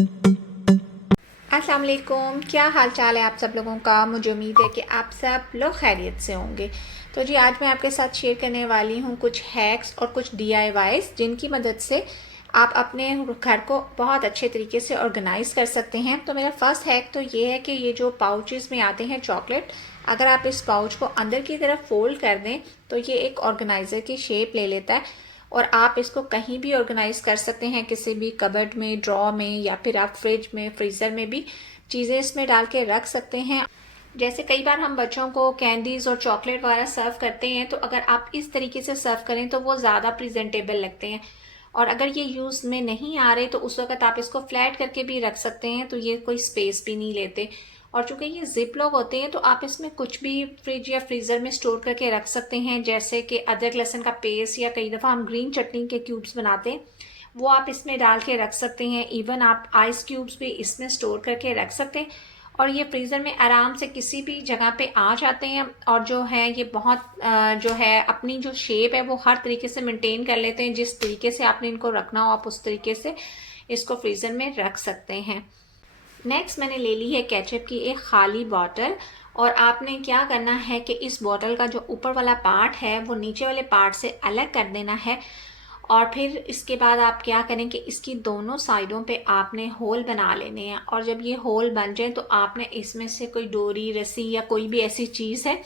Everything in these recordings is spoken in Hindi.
अस्सलाम वालेकुम, क्या हाल चाल है आप सब लोगों का। मुझे उम्मीद है कि आप सब लोग खैरियत से होंगे। तो जी आज मैं आपके साथ शेयर करने वाली हूँ कुछ हैक्स और कुछ DIYs जिनकी मदद से आप अपने घर को बहुत अच्छे तरीके से ऑर्गेनाइज़ कर सकते हैं। तो मेरा फर्स्ट हैक तो ये है कि ये जो पाउचेस में आते हैं चॉकलेट, अगर आप इस पाउच को अंदर की तरफ फोल्ड कर दें तो ये एक ऑर्गेनाइज़र की शेप ले लेता है और आप इसको कहीं भी ऑर्गेनाइज कर सकते हैं, किसी भी कबर्ड में, ड्रॉ में, या फिर आप फ्रिज में, फ्रीज़र में भी चीज़ें इसमें डाल के रख सकते हैं। जैसे कई बार हम बच्चों को कैंडीज़ और चॉकलेट वगैरह सर्व करते हैं, तो अगर आप इस तरीके से सर्व करें तो वो ज़्यादा प्रेजेंटेबल लगते हैं। और अगर ये यूज़ में नहीं आ रहे तो उस वक्त आप इसको फ्लैट करके भी रख सकते हैं, तो ये कोई स्पेस भी नहीं लेते। और चूंकि ये जिप लॉक होते हैं तो आप इसमें कुछ भी फ्रिज या फ्रीज़र में स्टोर करके रख सकते हैं, जैसे कि अदरक लहसुन का पेस्ट, या कई दफ़ा हम ग्रीन चटनी के क्यूब्स बनाते हैं वो आप इसमें डाल के रख सकते हैं। इवन आप आइस क्यूब्स भी इसमें स्टोर करके रख सकते हैं और ये फ्रीज़र में आराम से किसी भी जगह पे आ जाते हैं। और जो है ये बहुत जो है अपनी जो शेप है वो हर तरीके से मेंटेन कर लेते हैं। जिस तरीके से आपने इनको रखना हो आप उस तरीके से इसको फ्रीज़र में रख सकते हैं। नेक्स्ट मैंने ले ली है केचप की एक खाली बॉटल, और आपने क्या करना है कि इस बॉटल का जो ऊपर वाला पार्ट है वो नीचे वाले पार्ट से अलग कर देना है। और फिर इसके बाद आप क्या करें कि इसकी दोनों साइडों पे आपने होल बना लेने हैं। और जब ये होल बन जाए तो आपने इसमें से कोई डोरी, रस्सी या कोई भी ऐसी चीज़ है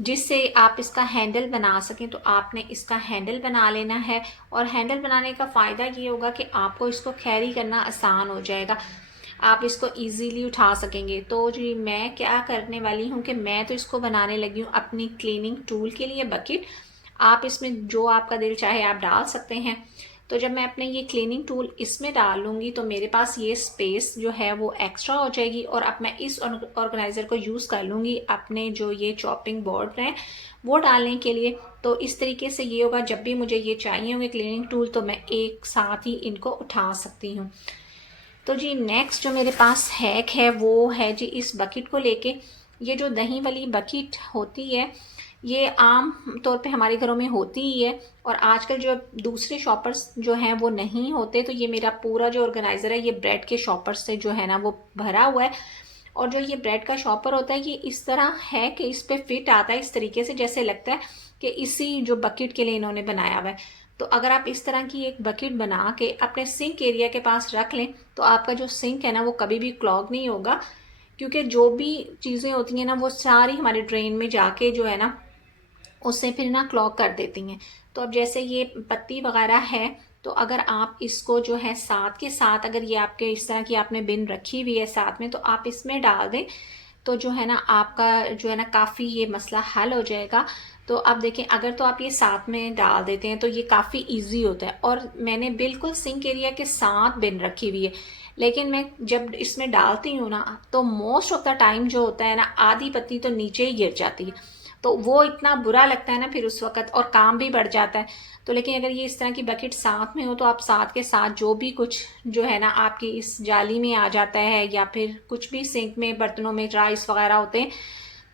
जिससे आप इसका हैंडल बना सकें तो आपने इसका हैंडल बना लेना है। और हैंडल बनाने का फ़ायदा ये होगा कि आपको इसको कैरी करना आसान हो जाएगा, आप इसको इजीली उठा सकेंगे। तो जी मैं क्या करने वाली हूँ कि मैं तो इसको बनाने लगी हूँ अपनी क्लीनिंग टूल के लिए बकेट। आप इसमें जो आपका दिल चाहे आप डाल सकते हैं। तो जब मैं अपने ये क्लीनिंग टूल इसमें डाल लूँगी तो मेरे पास ये स्पेस जो है वो एक्स्ट्रा हो जाएगी, और अब मैं इस ऑर्गेनाइज़र को यूज़ कर लूँगी अपने जो ये चॉपिंग बोर्ड हैं वो डालने के लिए। तो इस तरीके से ये होगा, जब भी मुझे ये चाहिए होंगे क्लीनिंग टूल तो मैं एक साथ ही इनको उठा सकती हूँ। तो जी नेक्स्ट जो मेरे पास हैक है वो है जी इस बकेट को लेके। ये जो दही वाली बकेट होती है ये आम तौर पे हमारे घरों में होती ही है, और आजकल जो दूसरे शॉपर्स जो हैं वो नहीं होते। तो ये मेरा पूरा जो ऑर्गेनाइज़र है ये ब्रेड के शॉपर्स से जो है ना वो भरा हुआ है। और जो ये ब्रेड का शॉपर होता है ये इस तरह है कि इस पर फिट आता है इस तरीके से, जैसे लगता है कि इसी जो बकेट के लिए इन्होंने बनाया हुआ है। तो अगर आप इस तरह की एक बकेट बना के अपने सिंक एरिया के पास रख लें तो आपका जो सिंक है ना वो कभी भी क्लॉग नहीं होगा, क्योंकि जो भी चीज़ें होती हैं ना वो सारी हमारे ड्रेन में जाके जो है ना उससे फिर ना क्लॉग कर देती हैं। तो अब जैसे ये पत्ती वगैरह है तो अगर आप इसको जो है साथ के साथ, अगर ये आपके इस तरह की आपने बिन रखी हुई है साथ में, तो आप इसमें डाल दें तो जो है ना आपका जो है ना काफ़ी ये मसला हल हो जाएगा। तो अब देखें अगर तो आप ये साथ में डाल देते हैं तो ये काफ़ी इजी होता है। और मैंने बिल्कुल सिंक एरिया के साथ बिन रखी हुई है, लेकिन मैं जब इसमें डालती हूँ ना तो मोस्ट ऑफ द टाइम जो होता है ना आधी पत्ती तो नीचे ही गिर जाती है। तो वो इतना बुरा लगता है ना फिर उस वक्त, और काम भी बढ़ जाता है। तो लेकिन अगर ये इस तरह की बकेट साथ में हो तो आप साथ के साथ जो भी कुछ जो है ना आपकी इस जाली में आ जाता है, या फिर कुछ भी सिंक में बर्तनों में राइस वगैरह होते हैं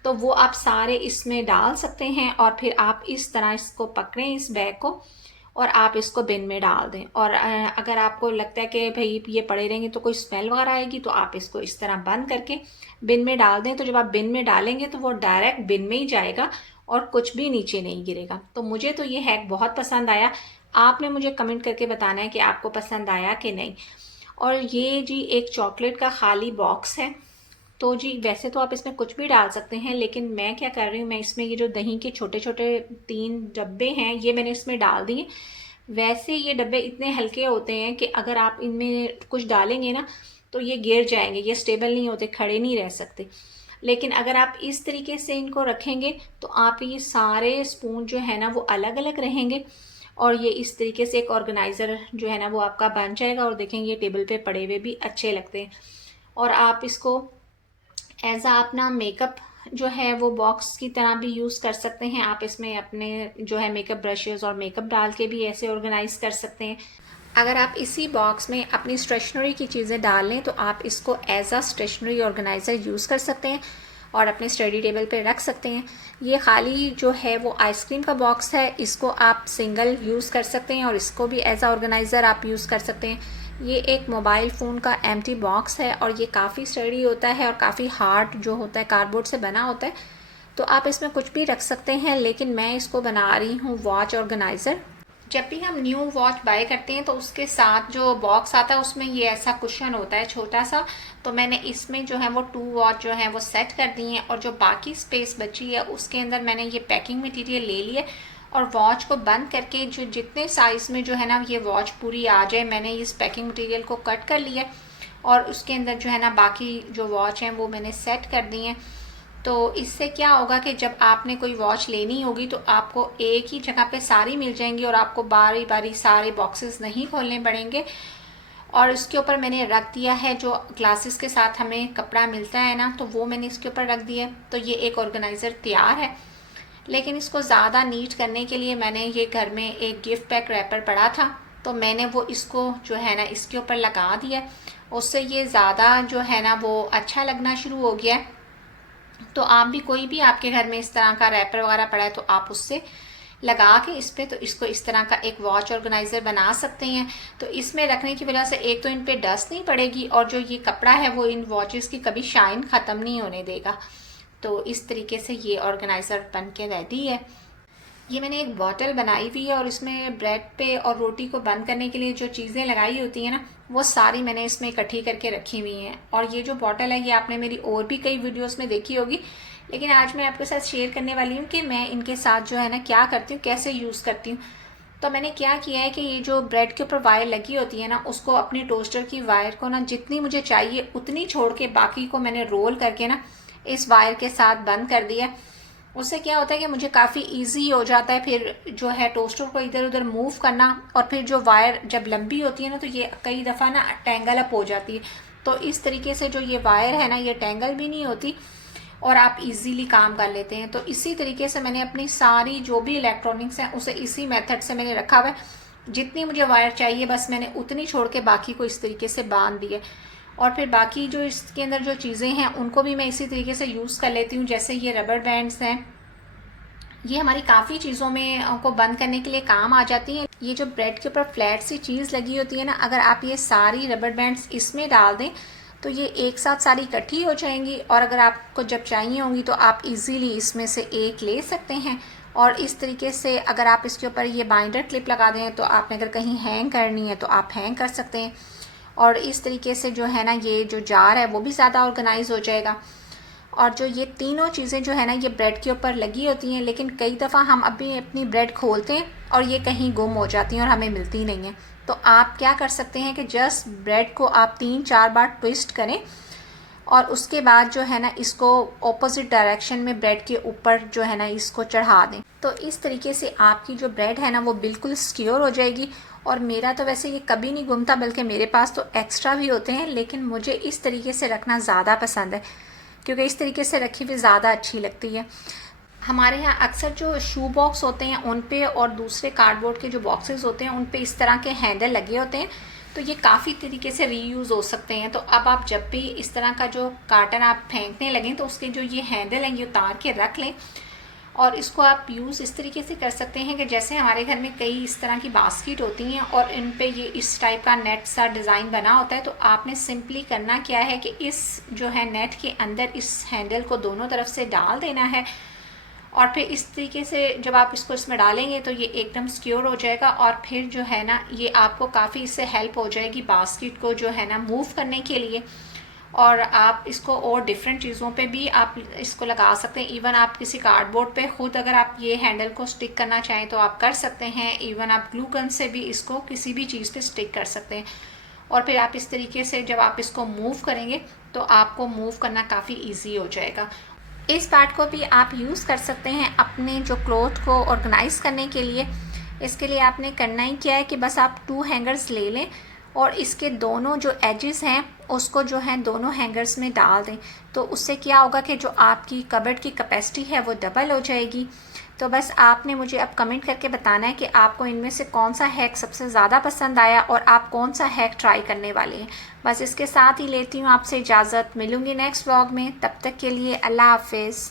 तो वो आप सारे इसमें डाल सकते हैं। और फिर आप इस तरह इसको पकड़ें इस बैग को और आप इसको बिन में डाल दें। और अगर आपको लगता है कि भाई ये पड़े रहेंगे तो कोई स्मेल वगैरह आएगी तो आप इसको इस तरह बंद करके बिन में डाल दें। तो जब आप बिन में डालेंगे तो वो डायरेक्ट बिन में ही जाएगा और कुछ भी नीचे नहीं गिरेगा। तो मुझे तो ये हैक बहुत पसंद आया। आपने मुझे कमेंट करके बताना है कि आपको पसंद आया कि नहीं। और ये जी एक चॉकलेट का खाली बॉक्स है। तो जी वैसे तो आप इसमें कुछ भी डाल सकते हैं, लेकिन मैं क्या कर रही हूँ, मैं इसमें ये जो दही के छोटे छोटे 3 डब्बे हैं ये मैंने इसमें डाल दिए। वैसे ये डब्बे इतने हल्के होते हैं कि अगर आप इनमें कुछ डालेंगे ना तो ये गिर जाएंगे, ये स्टेबल नहीं होते, खड़े नहीं रह सकते। लेकिन अगर आप इस तरीके से इनको रखेंगे तो आप ये सारे स्पून जो है ना वो अलग अलग रहेंगे, और ये इस तरीके से एक ऑर्गेनाइज़र जो है ना वो आपका बन जाएगा। और देखेंगे ये टेबल पे पड़े हुए भी अच्छे लगते हैं। और आप इसको एज आ अपना मेकअप जो है वो बॉक्स की तरह भी यूज़ कर सकते हैं। आप इसमें अपने जो है मेकअप ब्रशेस और मेकअप डाल के भी ऐसे ऑर्गेनाइज कर सकते हैं। अगर आप इसी बॉक्स में अपनी स्टेशनरी की चीज़ें डाल लें तो आप इसको एज आ स्टेशनरी ऑर्गेनाइज़र यूज़ कर सकते हैं और अपने स्टडी टेबल पे रख सकते हैं। ये खाली जो है वो आइसक्रीम का बॉक्स है, इसको आप सिंगल यूज़ कर सकते हैं और इसको भी एज आ ऑर्गेनाइज़र आप यूज़ कर सकते हैं। ये एक मोबाइल फ़ोन का एम्प्टी बॉक्स है और ये काफ़ी स्टडी होता है और काफ़ी हार्ड जो होता है कार्डबोर्ड से बना होता है। तो आप इसमें कुछ भी रख सकते हैं, लेकिन मैं इसको बना रही हूँ वॉच ऑर्गेनाइज़र। जब भी हम न्यू वॉच बाय करते हैं तो उसके साथ जो बॉक्स आता है उसमें ये ऐसा कुशन होता है छोटा सा। तो मैंने इसमें जो है वो 2 वॉच जो है वो सेट कर दी हैं और जो बाकी स्पेस बची है उसके अंदर मैंने ये पैकिंग मटेरियल ले लिया और वॉच को बंद करके जो जितने साइज़ में जो है ना ये वॉच पूरी आ जाए, मैंने इस पैकिंग मटेरियल को कट कर लिया और उसके अंदर जो है ना बाकी जो वॉच हैं वो मैंने सेट कर दी हैं। तो इससे क्या होगा कि जब आपने कोई वॉच लेनी होगी तो आपको एक ही जगह पे सारी मिल जाएंगी और आपको बारी बारी सारे बॉक्सेस नहीं खोलने पड़ेंगे। और इसके ऊपर मैंने रख दिया है जो ग्लासेस के साथ हमें कपड़ा मिलता है ना, तो वो मैंने इसके ऊपर रख दिया। तो ये एक ऑर्गेनाइज़र तैयार है। लेकिन इसको ज़्यादा नीट करने के लिए मैंने ये घर में एक गिफ्ट पैक रैपर पड़ा था, तो मैंने वो इसको जो है ना इसके ऊपर लगा दिया। उससे ये ज़्यादा जो है ना वो अच्छा लगना शुरू हो गया। तो आप भी कोई भी आपके घर में इस तरह का रैपर वगैरह पड़ा है तो आप उससे लगा के इस पे तो इसको इस तरह का एक वॉच ऑर्गेनाइज़र बना सकते हैं। तो इसमें रखने की वजह से एक तो इन पे डस्ट नहीं पड़ेगी और जो ये कपड़ा है वो इन वॉचेस की कभी शाइन ख़त्म नहीं होने देगा। तो इस तरीके से ये ऑर्गेनाइज़र बन के रेडी है। ये मैंने एक बॉटल बनाई हुई है और इसमें ब्रेड पे और रोटी को बंद करने के लिए जो चीज़ें लगाई होती हैं ना वो सारी मैंने इसमें इकट्ठी करके रखी हुई हैं। और ये जो बॉटल है ये आपने मेरी और भी कई वीडियोस में देखी होगी, लेकिन आज मैं आपके साथ शेयर करने वाली हूँ कि मैं इनके साथ जो है ना क्या करती हूँ, कैसे यूज़ करती हूँ। तो मैंने क्या किया है कि ये जो ब्रेड के ऊपर वायर लगी होती है ना उसको अपनी टोस्टर की वायर को ना जितनी मुझे चाहिए उतनी छोड़ के बाकी को मैंने रोल करके ना इस वायर के साथ बंद कर दिया। उससे क्या होता है कि मुझे काफ़ी इजी हो जाता है फिर जो है टोस्टर को इधर उधर मूव करना। और फिर जो वायर जब लंबी होती है ना तो ये कई दफ़ा ना टेंगल अप हो जाती है। तो इस तरीके से जो ये वायर है ना ये टेंगल भी नहीं होती और आप इजीली काम कर लेते हैं। तो इसी तरीके से मैंने अपनी सारी जो भी इलेक्ट्रॉनिक्स हैं उसे इसी मेथड से मैंने रखा हुआ है। जितनी मुझे वायर चाहिए बस मैंने उतनी छोड़ के बाकी को इस तरीके से बांध दिए। और फिर बाकी जो इसके अंदर जो चीज़ें हैं उनको भी मैं इसी तरीके से यूज़ कर लेती हूँ। जैसे ये रबर बैंड्स हैं, ये हमारी काफ़ी चीज़ों में को बंद करने के लिए काम आ जाती हैं। ये जो ब्रेड के ऊपर फ्लैट सी चीज़ लगी होती है ना, अगर आप ये सारी रबर बैंड्स इसमें डाल दें तो ये एक साथ सारी इकट्ठी हो जाएंगी और अगर आपको जब चाहिए होंगी तो आप इजीली इसमें से एक ले सकते हैं। और इस तरीके से अगर आप इसके ऊपर ये बाइंडर क्लिप लगा दें तो आपने अगर कहीं हैंग करनी है तो आप हैंग कर सकते हैं। और इस तरीके से जो है ना ये जो जार है वो भी ज़्यादा ऑर्गेनाइज हो जाएगा। और जो ये तीनों चीज़ें जो है ना ये ब्रेड के ऊपर लगी होती हैं, लेकिन कई दफ़ा हम अभी अपनी ब्रेड खोलते हैं और ये कहीं गुम हो जाती हैं और हमें मिलती नहीं है। तो आप क्या कर सकते हैं कि जस्ट ब्रेड को आप 3-4 बार ट्विस्ट करें और उसके बाद जो है ना इसको ऑपोजिट डायरेक्शन में ब्रेड के ऊपर जो है ना इसको चढ़ा दें। तो इस तरीके से आपकी जो ब्रेड है ना वो बिल्कुल सिक्योर हो जाएगी। और मेरा तो वैसे ये कभी नहीं गुमता, बल्कि मेरे पास तो एक्स्ट्रा भी होते हैं, लेकिन मुझे इस तरीके से रखना ज़्यादा पसंद है क्योंकि इस तरीके से रखी हुई ज़्यादा अच्छी लगती है। हमारे यहाँ अक्सर जो शू बॉक्स होते हैं उन पे और दूसरे कार्डबोर्ड के जो बॉक्सेस होते हैं उन पे इस तरह के हैंडल लगे होते हैं, तो ये काफ़ी तरीके से रीयूज़ हो सकते हैं। तो अब आप जब भी इस तरह का जो कार्टन आप फेंकने लगें तो उसके जो ये हैंडल हैं ये उतार के रख लें और इसको आप यूज़ इस तरीके से कर सकते हैं कि जैसे हमारे घर में कई इस तरह की बास्केट होती हैं और इन पे ये इस टाइप का नेट सा डिज़ाइन बना होता है। तो आपने सिंपली करना क्या है कि इस जो है नेट के अंदर इस हैंडल को दोनों तरफ से डाल देना है और फिर इस तरीके से जब आप इसको इसमें डालेंगे तो ये एकदम सिक्योर हो जाएगा। और फिर जो है ना ये आपको काफ़ी इससे हेल्प हो जाएगी बास्केट को जो है ना मूव करने के लिए। और आप इसको और डिफरेंट चीज़ों पे भी आप इसको लगा सकते हैं। इवन आप किसी कार्डबोर्ड पे खुद अगर आप ये हैंडल को स्टिक करना चाहें तो आप कर सकते हैं। इवन आप ग्लू गन से भी इसको किसी भी चीज़ पे स्टिक कर सकते हैं। और फिर आप इस तरीके से जब आप इसको मूव करेंगे तो आपको मूव करना काफ़ी ईजी हो जाएगा। इस पार्ट को भी आप यूज़ कर सकते हैं अपने जो क्लॉथ को ऑर्गेनाइज़ करने के लिए। इसके लिए आपने करना ही क्या है कि बस आप 2 हैंगर्स ले लें और इसके दोनों जो एजेस हैं उसको जो है दोनों हैंगर्स में डाल दें। तो उससे क्या होगा कि जो आपकी कबर्ड की कैपेसिटी है वो डबल हो जाएगी। तो बस आपने मुझे अब कमेंट करके बताना है कि आपको इनमें से कौन सा हैक सबसे ज़्यादा पसंद आया और आप कौन सा हैक ट्राई करने वाले हैं। बस इसके साथ ही लेती हूँ आपसे इजाज़त, मिलूँगी नेक्स्ट व्लॉग में। तब तक के लिए अल्लाह हाफिज़।